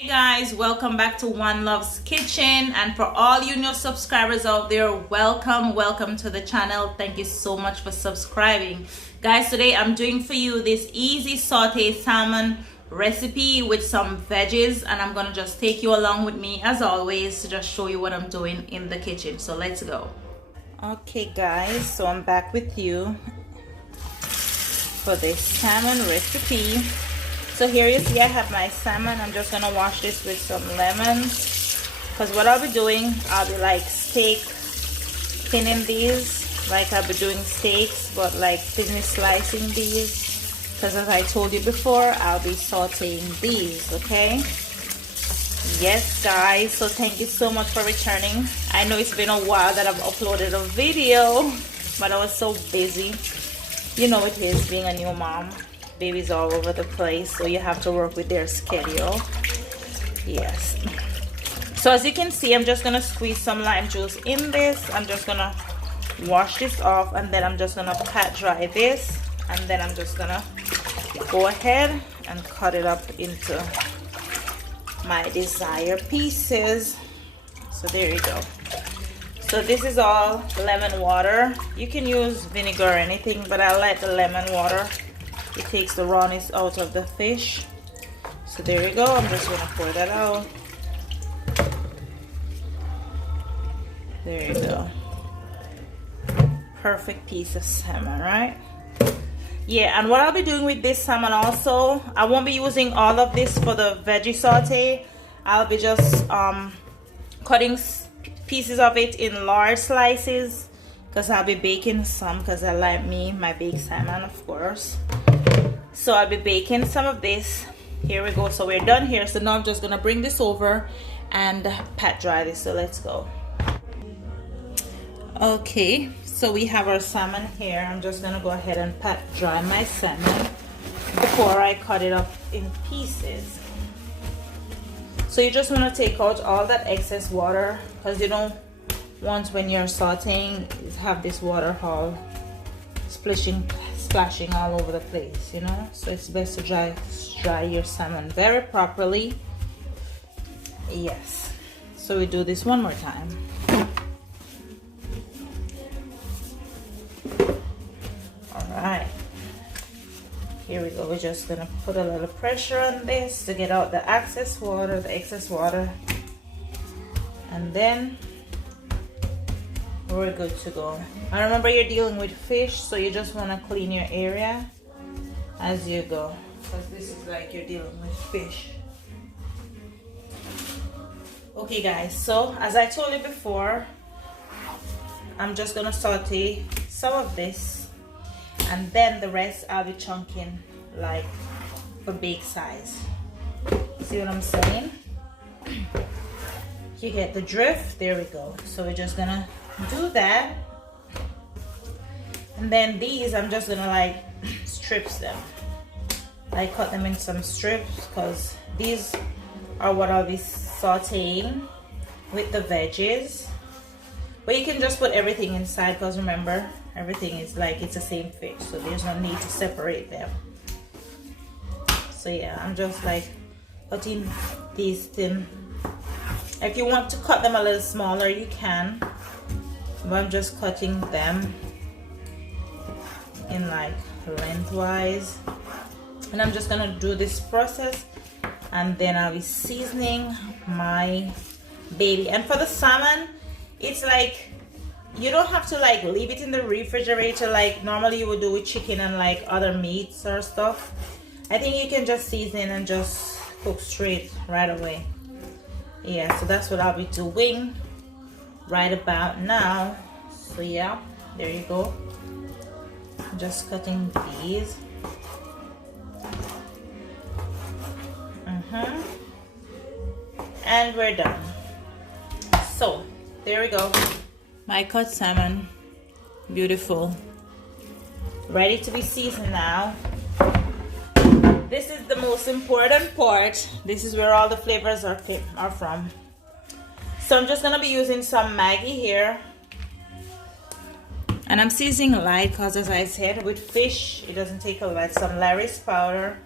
Hey guys, welcome back to One Love's Kitchen, and for all you new subscribers out there, welcome to the channel. Thank you so much for subscribing. Guys, today I'm doing for you this easy sauteed salmon recipe with some veggies, and I'm gonna just take you along with me as always to just show you what I'm doing in the kitchen. So let's go. Okay guys, so I'm back with you for this salmon recipe. So here you see I have my salmon. I'm just gonna wash this with some lemons, because what I'll be doing, I'll be like steak thinning these, like I'll be doing steaks, but like thinly slicing these, because as I told you before, I'll be sauteing these. Okay, yes guys, so thank you so much for returning. I know it's been a while that I've uploaded a video, but I was so busy. You know it is, being a new mom. Babies all over the place, so you have to work with their schedule. Yes, so as you can see, I'm just gonna squeeze some lime juice in this. I'm just gonna wash this off, and then I'm just gonna pat dry this, and then I'm just gonna go ahead and cut it up into my desired pieces. So there you go. So this is all lemon water. You can use vinegar or anything, but I like the lemon water. It takes the rawness out of the fish. So there you go. I'm just gonna pour that out. There you go. Perfect piece of salmon, right? Yeah, and what I'll be doing with this salmon also, I won't be using all of this for the veggie saute. I'll be just cutting pieces of it in large slices, because I'll be baking some, because I like my baked salmon, of course. So I'll be baking some of this. Here we go. So we're done here. So now I'm just gonna bring this over and pat dry this. So let's go. Okay, so we have our salmon here. I'm just gonna go ahead and pat dry my salmon before I cut it up in pieces. So you just want to take out all that excess water, because you don't want, when you're sauteing, have this water all splashing all over the place, you know. So it's best to dry your salmon very properly. Yes, so we do this one more time. All right, here we go. We're just gonna put a little pressure on this to get out the excess water, and then we're good to go. And remember, you're dealing with fish, so you just want to clean your area as you go, because this is like you're dealing with fish. Okay guys, so as I told you before, I'm just gonna saute some of this, and then the rest I'll be chunking like for bake size. See what I'm saying? You get the drift. There we go. So we're just gonna do that, and then these I'm just gonna like strips them. I cut them in some strips, because these are what I'll be sauteing with the veggies. But you can just put everything inside, because remember, everything is like it's the same fish, so there's no need to separate them. So yeah, I'm just like cutting these thin. If you want to cut them a little smaller, you can, but I'm just cutting them in like lengthwise. And I'm just gonna do this process, and then I'll be seasoning my baby. And for the salmon, it's like you don't have to like leave it in the refrigerator like normally you would do with chicken and like other meats or stuff. I think you can just season and just cook straight right away. Yeah, so that's what I'll be doing right about now. So yeah, there you go. I'm just cutting these. And we're done. So there we go. My cut salmon, beautiful, ready to be seasoned now. This is the most important part. This is where all the flavors are from. So I'm just gonna be using some Maggi here, and I'm seasoning light, because as I said, with fish it doesn't take a lot. Some Larry's powder,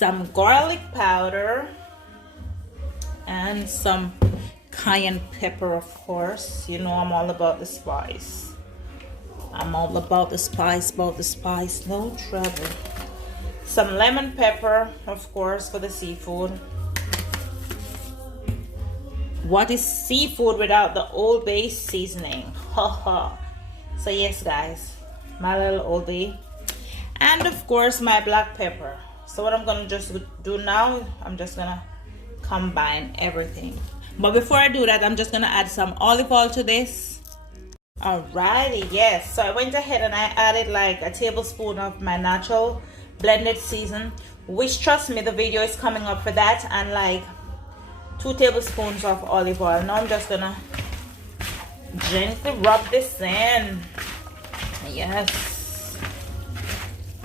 some garlic powder, and some cayenne pepper, of course. You know I'm all about the spice. I'm all about the spice, no trouble. Some lemon pepper, of course, for the seafood. What is seafood without the Old Bay seasoning? Haha. So yes, guys, my little Old Bay. And of course, my black pepper. So what I'm gonna just do now, I'm just gonna combine everything. But before I do that, I'm just gonna add some olive oil to this. Alrighty, yes. So I went ahead and I added like a tablespoon of my natural blended season, which, trust me, the video is coming up for that, and like 2 tablespoons of olive oil. Now I'm just gonna gently rub this in. Yes,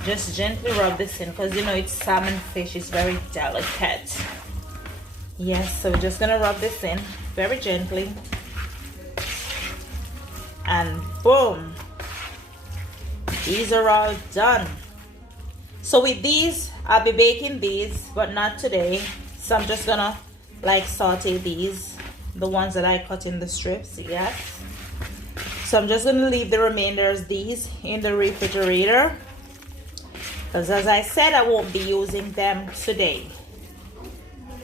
just gently rub this in, because you know it's salmon fish, it's very delicate. Yes, so we're just gonna rub this in very gently, and boom, these are all done. So with these, I'll be baking these, but not today. So I'm just gonna like saute these, the ones that I cut in the strips. Yes, so I'm just gonna leave the remainders these in the refrigerator, because as I said, I won't be using them today.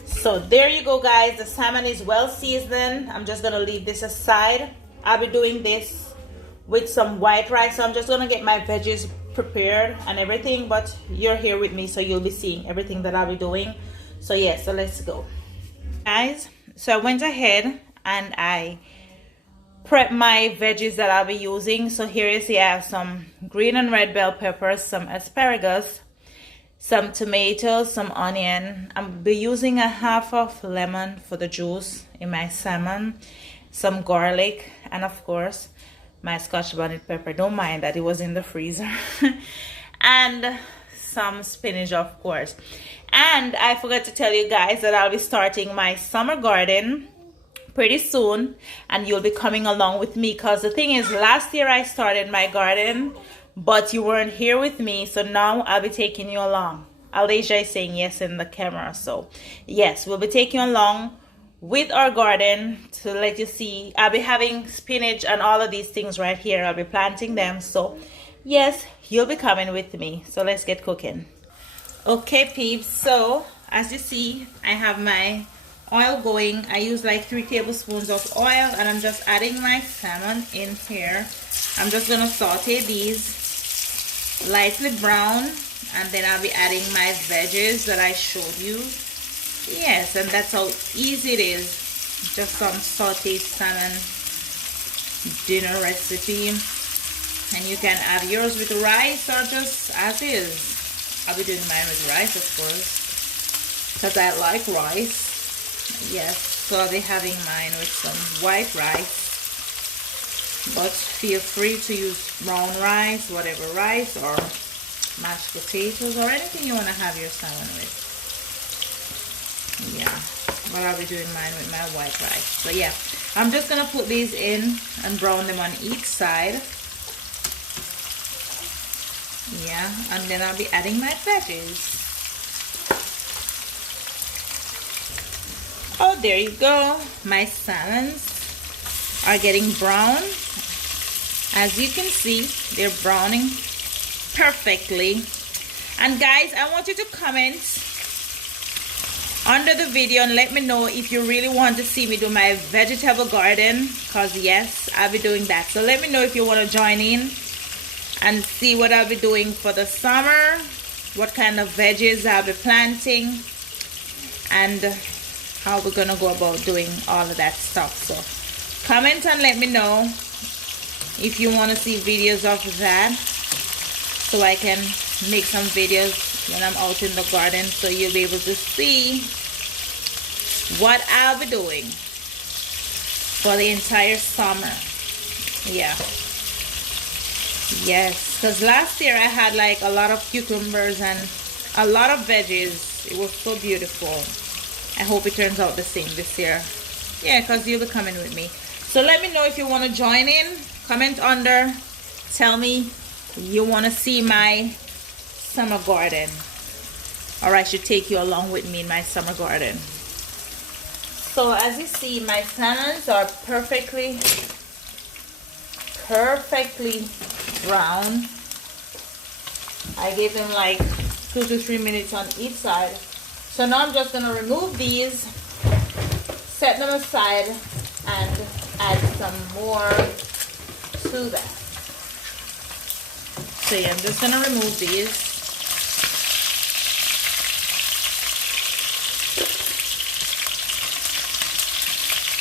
So there you go, guys. The salmon is well seasoned. I'm just gonna leave this aside. I'll be doing this with some white rice, so I'm just gonna get my veggies prepared and everything, but you're here with me, so you'll be seeing everything that I'll be doing. So yeah, so let's go, guys. So I went ahead and I prepped my veggies that I'll be using. So here you see I have some green and red bell peppers, some asparagus, some tomatoes, some onion. I'll be using a half of lemon for the juice in my salmon, some garlic, and of course my Scotch bonnet pepper. Don't mind that, it was in the freezer. And some spinach, of course. And I forgot to tell you guys that I'll be starting my summer garden pretty soon, and you'll be coming along with me, because the thing is, last year I started my garden, but you weren't here with me, so now I'll be taking you along. Alasia is saying yes in the camera, so yes, we'll be taking you along with our garden to let you see. I'll be having spinach and all of these things right here. I'll be planting them, so yes, you'll be coming with me. So let's get cooking. Okay, peeps, so as you see, I have my oil going. I use like 3 tablespoons of oil, and I'm just adding my salmon in here. I'm just gonna saute these lightly brown, and then I'll be adding my veggies that I showed you. Yes, and that's how easy it is. Just some sauteed salmon dinner recipe, and you can add yours with rice or just as is. I'll be doing mine with rice, of course, because I like rice. Yes, so I'll be having mine with some white rice, but feel free to use brown rice, whatever rice, or mashed potatoes, or anything you want to have your salmon with. Yeah, but I'll be doing mine with my white rice. So yeah, I'm just gonna put these in and brown them on each side. Yeah, and then I'll be adding my veggies. Oh, there you go. My salmons are getting brown. As you can see, they're browning perfectly. And guys, I want you to comment under the video and let me know if you really want to see me do my vegetable garden, because yes, I'll be doing that. So let me know if you want to join in and see what I'll be doing for the summer, what kind of veggies I'll be planting, and how we're gonna go about doing all of that stuff. So comment and let me know if you want to see videos of that, so I can make some videos when I'm out in the garden, so you'll be able to see what I'll be doing for the entire summer. Yeah, yes, because last year I had like a lot of cucumbers and a lot of veggies. It was so beautiful. I hope it turns out the same this year. Yeah, because you'll be coming with me. So let me know if you want to join in. Comment under, tell me you want to see my summer garden. or I should take you along with me in my summer garden. So as you see, my salmons are perfectly brown. I gave them like 2 to 3 minutes on each side. So now I'm just gonna remove these, set them aside, and add some more to that. So yeah, I'm just gonna remove these.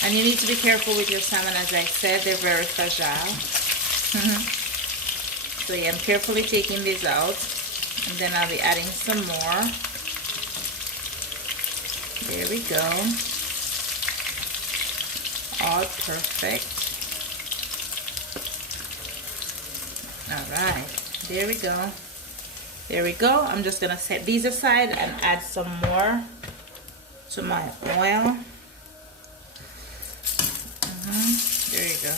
And you need to be careful with your salmon, as I said, they're very fragile. So yeah, I'm carefully taking these out, and then I'll be adding some more. There we go. All perfect. All right, there we go. There we go. I'm just gonna set these aside and add some more to my oil. There you go.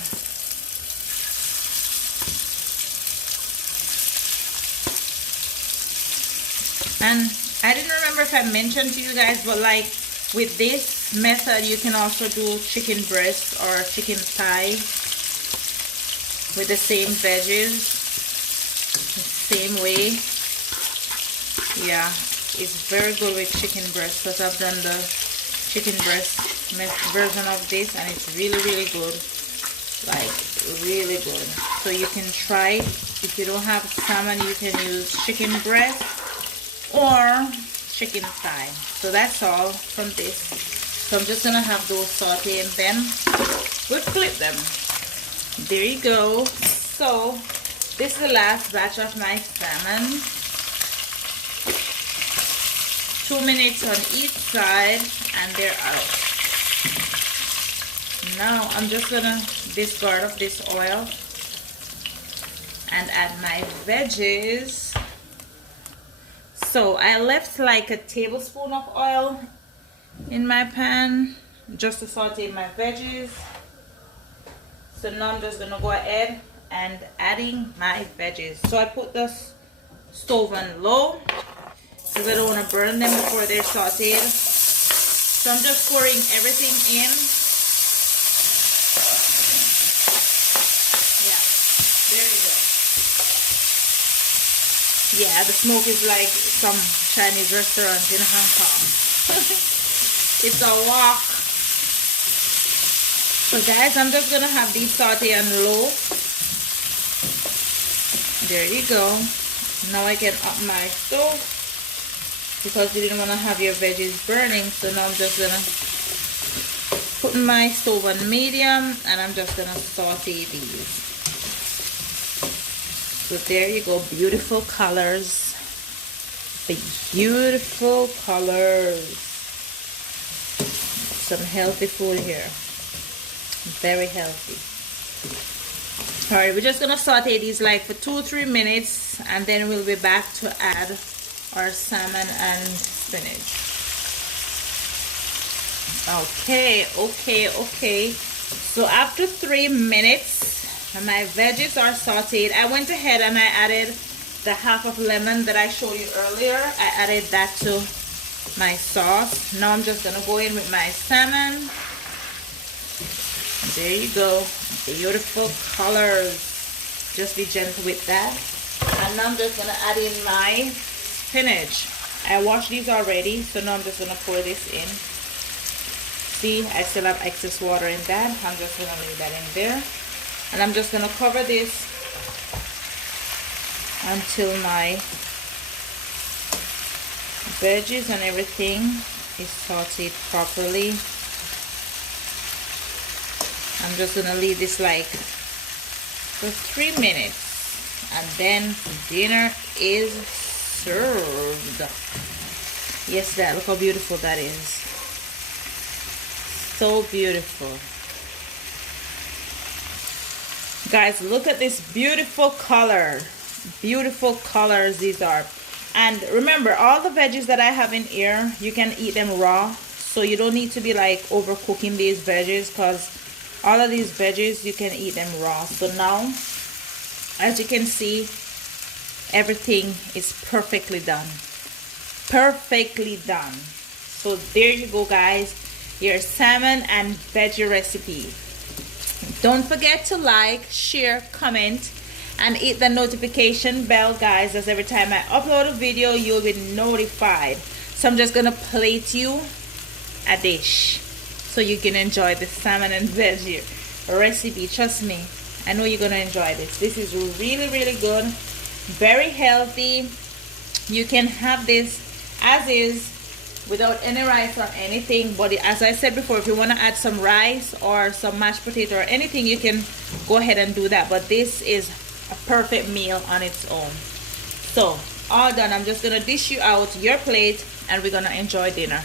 And I didn't remember if I mentioned to you guys, but like with this method you can also do chicken breast or chicken thigh with the same veggies, the same way. Yeah, it's very good with chicken breast, because I've done the chicken breast version of this and it's really good, like really good. So you can try, if you don't have salmon, you can use chicken breast or chicken thigh. So that's all from this. So I'm just gonna have those saute and then we'll flip them. There you go. So this is the last batch of my salmon. 2 minutes on each side and they're out. Now I'm just gonna discard of this oil and add my veggies. So I left like a tablespoon of oil in my pan just to saute my veggies. So now I'm just gonna go ahead and adding my veggies. So I put the stove on low because I don't want to burn them before they're sauteed. So I'm just pouring everything in. Yeah, there you go. Yeah, the smoke is like some Chinese restaurant in Hong Kong. It's a wok. So guys, I'm just gonna have these saute on low. There you go. Now I can up my stove because you didn't want to have your veggies burning. So now I'm just gonna put my stove on medium and I'm just gonna saute these. So there you go, beautiful colors. Beautiful colors. Some healthy food here. Very healthy. Alright, we're just gonna saute these like for 2-3 minutes and then we'll be back to add our salmon and spinach. Okay. So after 3 minutes, my veggies are sauteed. I went ahead and I added the half of lemon that I showed you earlier. I added that to my sauce. Now I'm just gonna go in with my salmon. There you go, beautiful colors. Just be gentle with that. And now I'm just gonna add in my spinach. I washed these already, so now I'm just gonna pour this in. See, I still have excess water in that. I'm just gonna leave that in there. And I'm just gonna cover this until my veggies and everything is sauteed properly. I'm just gonna leave this like for 3 minutes and then dinner is served. Yes, Dad, look how beautiful that is. So beautiful. Guys, look at this beautiful color. Beautiful colors these are. And remember, all the veggies that I have in here, you can eat them raw. So you don't need to be like overcooking these veggies, because all of these veggies you can eat them raw. So now, as you can see, everything is perfectly done. perfectly done. So there you go, guys, your salmon and veggie recipe. Don't forget to like, share, comment, and hit the notification bell, guys, as every time I upload a video you'll be notified. So I'm just gonna plate you a dish so you can enjoy the salmon and veggie recipe. Trust me, I know you're gonna enjoy this. This is really, really good, very healthy. You can have this as is without any rice or anything, but as I said before, if you want to add some rice or some mashed potato or anything, you can go ahead and do that. But this is a perfect meal on its own. So all done. I'm just gonna dish you out your plate and we're gonna enjoy dinner.